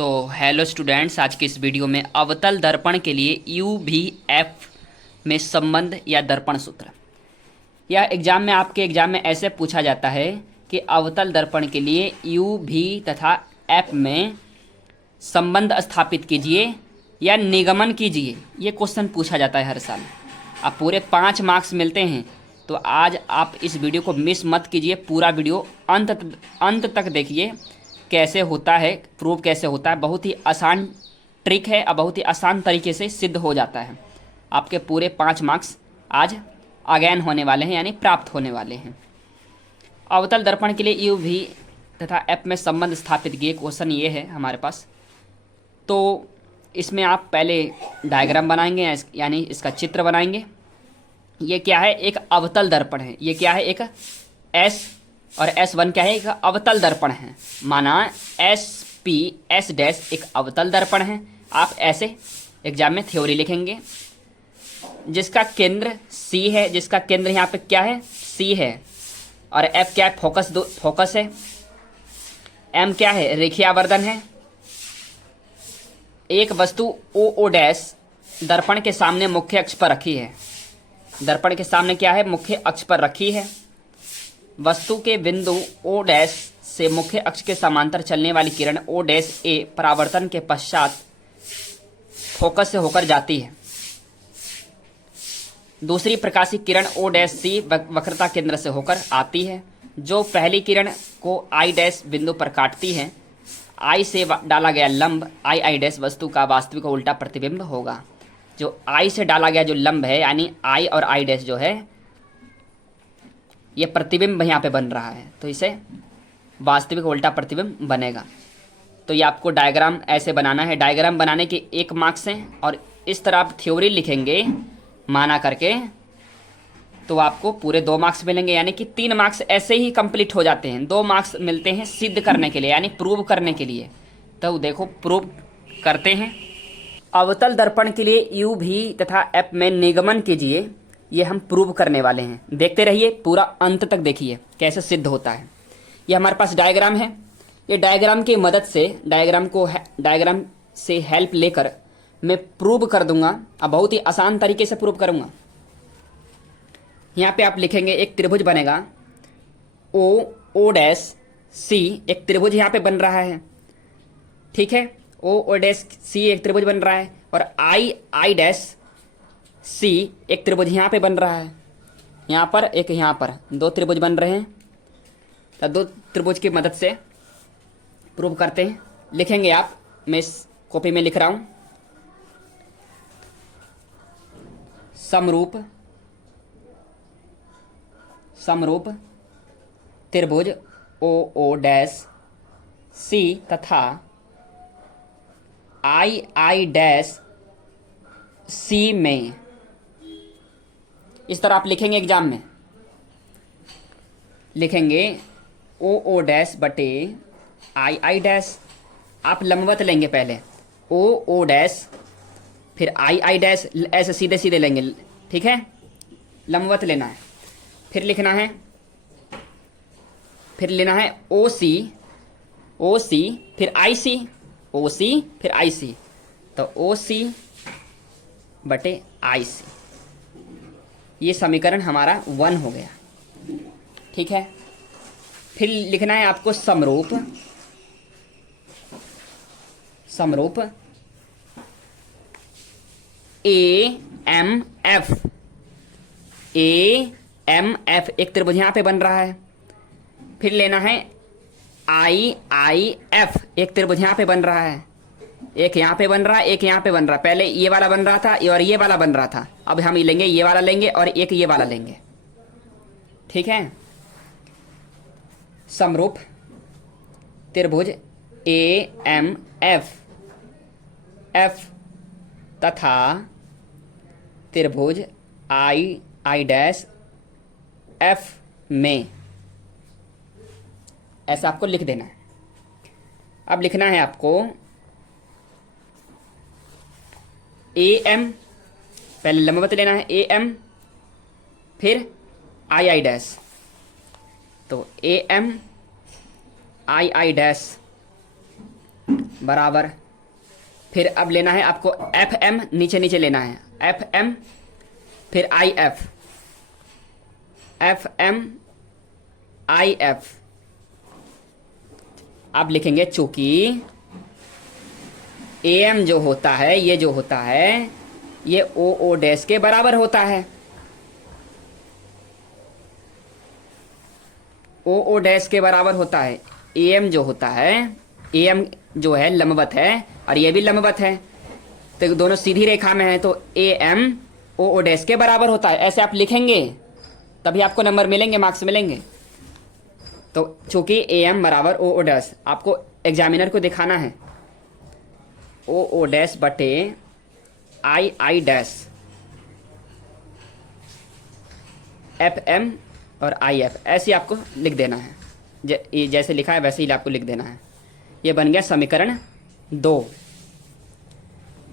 Hello students, आज के इस वीडियो में अवतल दर्पण के लिए यू भी एफ में संबंध या दर्पण सूत्र। यह आपके एग्जाम में ऐसे पूछा जाता है कि अवतल दर्पण के लिए यू भी तथा एफ में संबंध स्थापित कीजिए या निगमन कीजिए। ये क्वेश्चन पूछा जाता है हर साल। अब पूरे 5 मार्क्स मिलते हैं, तो आज आप इस वीडियो को मिस मत कीजिए। पूरा वीडियो अंत तक देखिए, कैसे होता है, प्रूव कैसे होता है। बहुत ही आसान ट्रिक है और बहुत ही आसान तरीके से सिद्ध हो जाता है। आपके पूरे 5 मार्क्स आज अगेन होने वाले हैं, यानी प्राप्त होने वाले हैं। अवतल दर्पण के लिए यू भी तथा एफ में संबंध स्थापित किए, क्वेश्चन ये है हमारे पास। तो इसमें आप पहले डायग्राम बनाएंगे, यानी इसका चित्र बनाएंगे। ये क्या है? एक अवतल दर्पण है। ये क्या है? एक एस और S1 क्या है? एक अवतल दर्पण है। माना S डैश एक अवतल दर्पण है। आप ऐसे एग्जाम में थ्योरी लिखेंगे, जिसका केंद्र C है, जिसका केंद्र यहाँ पे क्या है? C है। और F क्या है? फोकस है। M क्या है? रेखीय आवर्धन है। एक वस्तु O डैश दर्पण के सामने मुख्य अक्ष पर रखी है। दर्पण के सामने क्या है? मुख्य अक्ष पर रखी है। वस्तु के बिंदु O डैश से मुख्य अक्ष के समांतर चलने वाली किरण O डैश A परावर्तन के पश्चात फोकस से होकर जाती है। दूसरी प्रकाशीय किरण O डैश C वक्रता केंद्र से होकर आती है, जो पहली किरण को I डैश बिंदु पर काटती है। I से डाला गया लंब I डैश वस्तु का वास्तविक उल्टा प्रतिबिंब होगा। जो I से डाला गया जो लंब है, यानी I और I डैश जो है, ये प्रतिबिंब यहाँ पे बन रहा है, तो इसे वास्तविक उल्टा प्रतिबिंब बनेगा। तो ये आपको डायग्राम ऐसे बनाना है। डायग्राम बनाने के 1 मार्क्स हैं, और इस तरह आप थ्योरी लिखेंगे माना करके, तो आपको पूरे 2 मार्क्स मिलेंगे। यानी कि 3 मार्क्स ऐसे ही कंप्लीट हो जाते हैं। 2 मार्क्स मिलते हैं सिद्ध करने के लिए, यानी प्रूव करने के लिए। तो देखो, प्रूव करते हैं। अवतल दर्पण के लिए यू भी तथा एफ में निगमन कीजिए, ये हम प्रूव करने वाले हैं। देखते रहिए, पूरा अंत तक देखिए कैसे सिद्ध होता है। ये हमारे पास डायग्राम है। ये डायग्राम की मदद से डायग्राम से हेल्प लेकर मैं प्रूव कर दूंगा। अब बहुत ही आसान तरीके से प्रूव करूंगा। यहाँ पे आप लिखेंगे, एक त्रिभुज बनेगा O डैश C। एक त्रिभुज यहाँ पे बन रहा है, ठीक है। O डैश C एक त्रिभुज बन रहा है, और I डैश C एक त्रिभुज यहाँ पे बन रहा है। यहाँ पर एक, यहाँ पर 2 त्रिभुज बन रहे हैं। तो 2 त्रिभुज की मदद से प्रूव करते हैं। लिखेंगे आप, मैं इस कॉपी में लिख रहा हूँ। समरूप त्रिभुज O डैश C तथा I डैश C में, इस तरह आप लिखेंगे एग्जाम में। लिखेंगे O डैश बटे I डैश। आप लंबवत लेंगे पहले, O डैश, फिर I डैश, ऐसे सीधे सीधे लेंगे, ठीक है। लंबवत लेना है। फिर लिखना है, फिर लेना है OC, फिर IC, OC फिर IC। तो OC बटे IC, ये समीकरण हमारा 1 हो गया, ठीक है। फिर लिखना है आपको समरूप AMF। एक त्रिभुज यहाँ पे बन रहा है। फिर लेना है IIF। एक त्रिभुज यहाँ पे बन रहा है, एक यहाँ पे बन रहा है, एक यहाँ पे बन रहा है। पहले ये वाला बन रहा था और ये वाला बन रहा था। अब हम ये लेंगे, ये वाला लेंगे और एक ये वाला लेंगे, ठीक है। समरूप त्रिभुज AMF तथा त्रिभुज I डैश F में, ऐसा आपको लिख देना है। अब लिखना है आपको AM, पहले लंबवत लेना है AM, फिर I डैश। तो AM I डैश बराबर, फिर अब लेना है आपको एफ एम, नीचे नीचे लेना है एफ एम, फिर I F, F M I F. अब लिखेंगे चूंकि ए एम जो होता है, ये जो होता है ये ओ ओ डैश के बराबर होता है। ओ ओ डैश के बराबर होता है। ए एम जो होता है, ए एम जो है लंबवत है और ये भी लंबवत है, तो दोनों सीधी रेखा में है, तो A M O O dash के बराबर होता है। ऐसे आप लिखेंगे तभी आपको नंबर मिलेंगे, मार्क्स मिलेंगे। तो चूंकि ए एम बराबर ओ ओ डैश, आपको एग्जामिनर को दिखाना है ओ ओ डैश बटे आई आई डैश, एफ एम और आई एफ, ऐसे आपको लिख देना है। जैसे लिखा है वैसे ही आपको लिख देना है। ये बन गया समीकरण 2।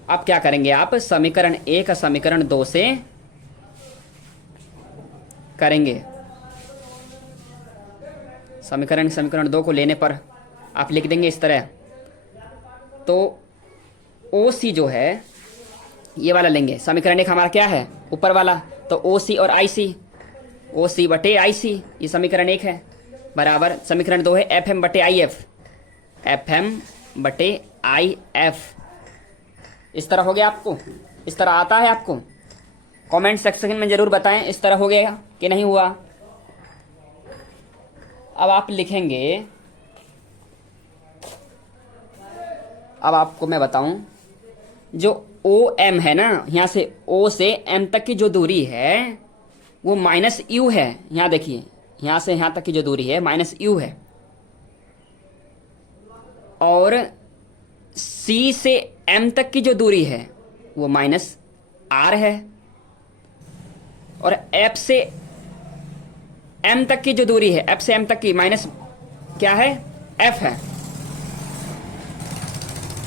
अब क्या करेंगे आप, समीकरण 1 समीकरण 2 से करेंगे। समीकरण 2 को लेने पर आप लिख देंगे इस तरह। तो ओ सी जो है ये वाला लेंगे। समीकरण 1 हमारा क्या है, ऊपर वाला, तो ओ सी और आई सी, ओ सी बटे आई सी, ये समीकरण 1 है, बराबर समीकरण 2 है एफ एम बटे आई एफ, एफ एम बटे आई एफ। इस तरह हो गया आपको, इस तरह आता है आपको? कमेंट सेक्शन में ज़रूर बताएं इस तरह हो गया कि नहीं हुआ। अब आप लिखेंगे, अब आपको मैं बताऊं, जो ओ एम है ना, यहाँ से ओ से एम तक की जो दूरी है वो माइनस यू है। यहाँ देखिए, यहाँ से यहाँ तक की जो दूरी है माइनस यू है, और सी से एम तक की जो दूरी है वो माइनस आर है, और एफ से एम तक की जो दूरी है, एफ से एम तक की माइनस क्या है, एफ है,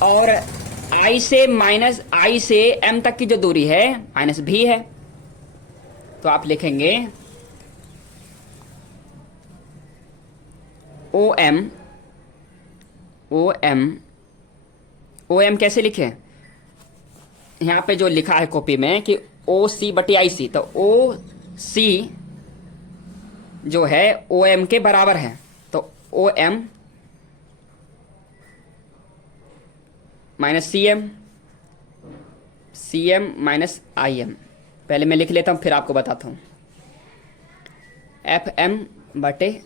और आई से एम तक की जो दूरी है माइनस भी है। तो आप लिखेंगे O M, O M, O M कैसे लिखें, यहाँ पे जो लिखा है कॉपी में कि ओ सी बटी आई सी, तो ओ सी जो है ओ एम के बराबर है, तो O M minus C M, C M minus I M. पहले मैं लिख लेता हूँ फिर आपको बताता हूँ। एफ एम बटे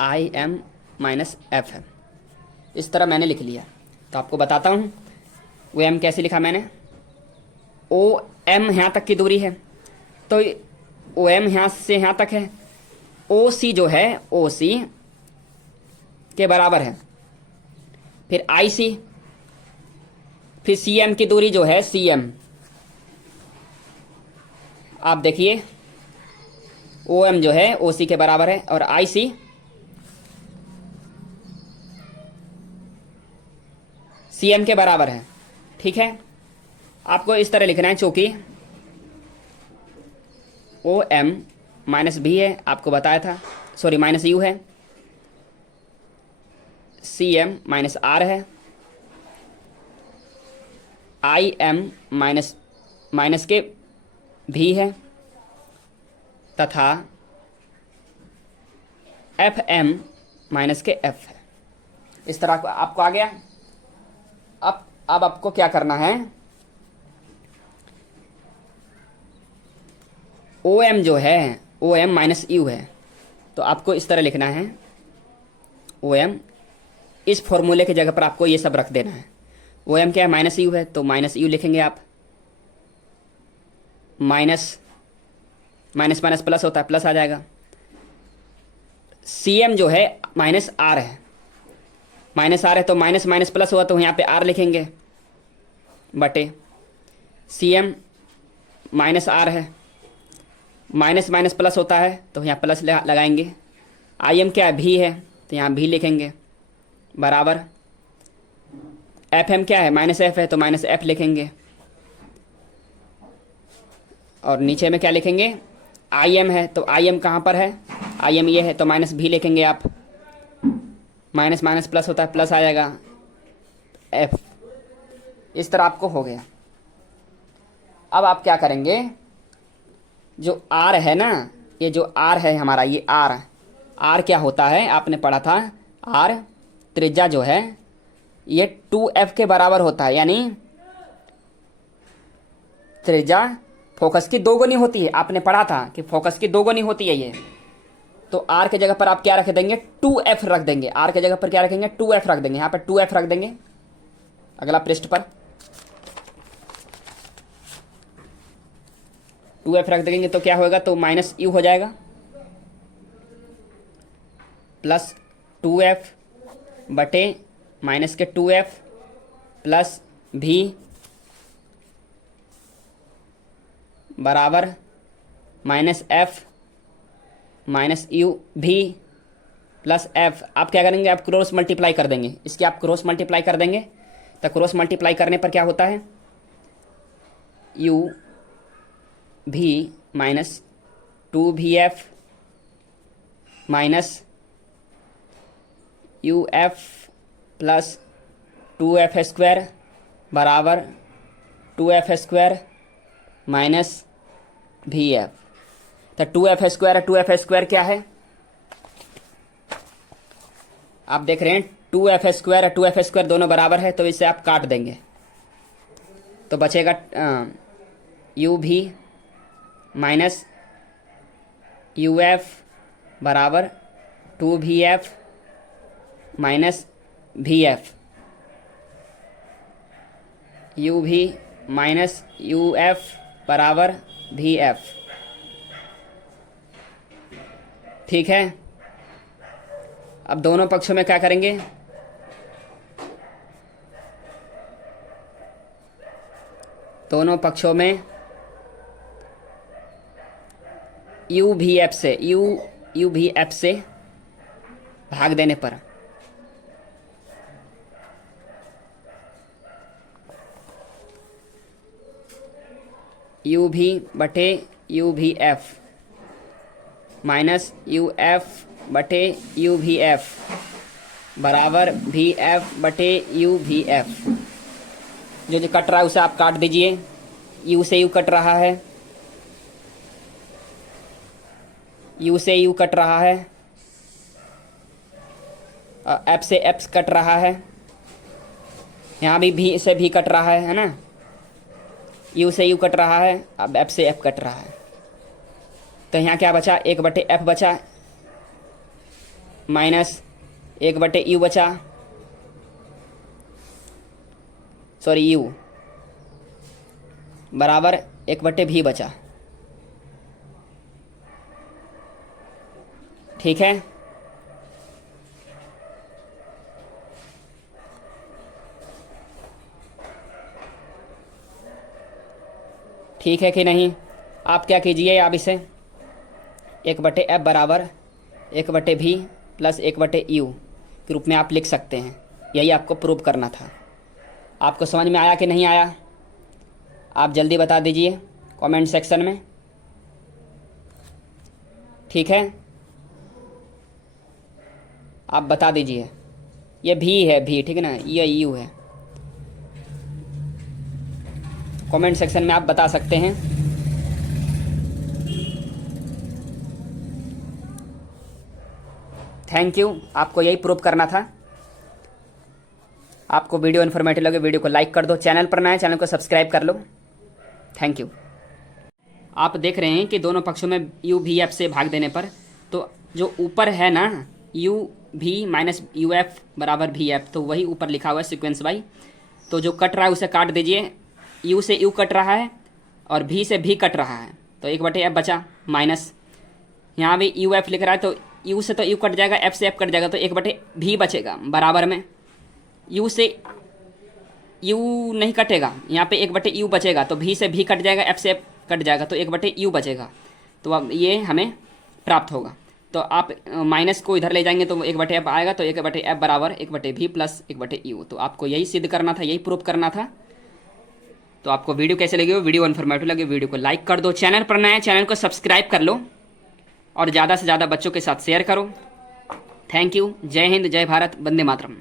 I M minus F M, इस तरह मैंने लिख लिया। तो आपको बताता हूँ वो एम कैसे लिखा मैंने। ओ एम यहाँ तक की दूरी है, तो ओ एम यहाँ से यहाँ तक है, ओ सी जो है ओ सी के बराबर है, फिर आई सी, फिर सी एम की दूरी जो है सी एम, आप देखिए ओ एम जो है ओ सी के बराबर है, और आई सी सी एम के बराबर है। ठीक है, आपको इस तरह लिखना है, चूंकि ओ एम माइनस भी है, आपको बताया था, सॉरी माइनस यू है, सी एम माइनस आर है, आई एम माइनस माइनस के भी है, तथा एफ एम माइनस के एफ है। इस तरह आपको आ गया। अब आपको क्या करना है, ओ एम जो है ओ एम माइनस यू है, तो आपको इस तरह लिखना है ओ एम, इस फॉर्मूले की जगह पर आपको ये सब रख देना है। ओ एम क्या है, माइनस यू है, तो माइनस यू लिखेंगे आप, माइनस माइनस माइनस प्लस होता है, प्लस आ जाएगा। सी एम जो है माइनस आर है, माइनस आर है तो माइनस माइनस प्लस हुआ, तो यहाँ पे आर लिखेंगे, बटे सी एम माइनस आर है, माइनस माइनस प्लस होता है तो यहाँ प्लस लगाएंगे। आई एम क्या है, भी है, तो यहाँ भी लिखेंगे, बराबर एफ एम क्या है, माइनस एफ है, तो माइनस एफ लिखेंगे, और नीचे में क्या लिखेंगे, आई एम है, तो आई एम कहाँ पर है, आई एम ये है, तो माइनस भी लिखेंगे आप, माइनस माइनस प्लस होता है, प्लस आ जाएगा, एफ, इस तरह आपको हो गया। अब आप क्या करेंगे, जो आर है ना, ये जो आर है हमारा, ये आर, आर क्या होता है आपने पढ़ा था, आर त्रिज्या जो है ये 2f के बराबर होता है, यानी त्रिज्या फोकस की दोगुनी होती है। आपने पढ़ा था कि फोकस की दोगुनी होती है ये। तो आर के जगह पर आप क्या रख देंगे, 2f रख देंगे। आर के जगह पर क्या रखेंगे, 2f रख देंगे। यहाँ पर 2f रख देंगे। अगला पृष्ठ पर 2f रख देंगे तो क्या होगा, तो माइनस यू हो जाएगा, प्लस 2f बटे माइनस के 2f प्लस भी बराबर माइनस एफ माइनस यू भी प्लस एफ। आप क्या करेंगे, आप क्रॉस मल्टीप्लाई कर देंगे, इसकी आप क्रॉस मल्टीप्लाई कर देंगे। तो क्रॉस मल्टीप्लाई करने पर क्या होता है, यू भी minus 2vf minus U F plus 2f square बराबर 2f स्क्वायर माइनस भी एफ। तो 2f स्क्वायर, 2f स्क्वायर क्या है, आप देख रहे हैं 2f स्क्वायर और 2f स्क्वायर दोनों बराबर है, तो इसे आप काट देंगे तो बचेगा यू भी माइनस यू एफ बराबर 2vf माइनस भी एफ, यू भी माइनस यू एफ बराबर भी एफ। ठीक है, अब दोनों पक्षों में क्या करेंगे, दोनों पक्षों में यू भी एफ से यू भी एफ से भाग देने पर यू भी बटे यू भी एफ माइनस यू एफ बटे यू भी एफ बराबर भी एफ बटे यू भी एफ। जो कट रहा है उसे आप काट दीजिए, यू से यू कट रहा है, यू से यू कट रहा है, एफ से एफ कट रहा है, यहाँ भी से भी कट रहा है ना, यू से यू कट रहा है, अब एफ से एफ कट रहा है। तो यहाँ क्या बचा, 1/f बचा माइनस 1/u बचा, सॉरी u बराबर 1/v बचा। ठीक है, ठीक है कि नहीं। आप क्या कीजिए, आप इसे 1/f बराबर 1/v प्लस 1/u के रूप में आप लिख सकते हैं। यही आपको प्रूव करना था। आपको समझ में आया कि नहीं आया, आप जल्दी बता दीजिए कमेंट सेक्शन में। ठीक है, आप बता दीजिए। ये भी है, भी ठीक है ना, ये यू है। कमेंट सेक्शन में आप बता सकते हैं। थैंक यू, आपको यही प्रूव करना था। आपको वीडियो इन्फॉर्मेटिव लगे वीडियो को लाइक कर दो, चैनल पर नए हैं चैनल को सब्सक्राइब कर लो। Thank you. आप देख रहे हैं कि दोनों पक्षों में यू भी एफ से भाग देने पर, तो जो ऊपर है ना यू भी माइनस यू एफ बराबर भी एफ, तो वही ऊपर लिखा हुआ है सीक्वेंस बाई। तो जो कट रहा है उसे काट दीजिए, यू से यू कट रहा है और भी से भी कट रहा है, तो 1/f बचा माइनस, यहाँ भी यू एफ लिख रहा है तो यू से तो यू कट जाएगा, एफ से एफ कट जाएगा, तो 1/v बचेगा बराबर में यू से यू नहीं कटेगा, यहाँ पे 1/u बचेगा, तो भी से भी कट जाएगा, एफ से एफ कट जाएगा, तो 1/u बचेगा। तो अब ये हमें प्राप्त होगा। तो आप माइनस को इधर ले जाएंगे तो 1/f आएगा, तो 1/f बराबर 1/v प्लस 1/u। तो आपको यही सिद्ध करना था, यही प्रूफ करना था। तो आपको वीडियो कैसे लगी हो, वीडियो इन्फॉर्मेटिव लगे वीडियो को लाइक कर दो, चैनल पर नए हैं चैनल को सब्सक्राइब कर लो और ज़्यादा से ज़्यादा बच्चों के साथ शेयर करो। Thank you. जय हिंद, जय भारत, वंदे मातरम।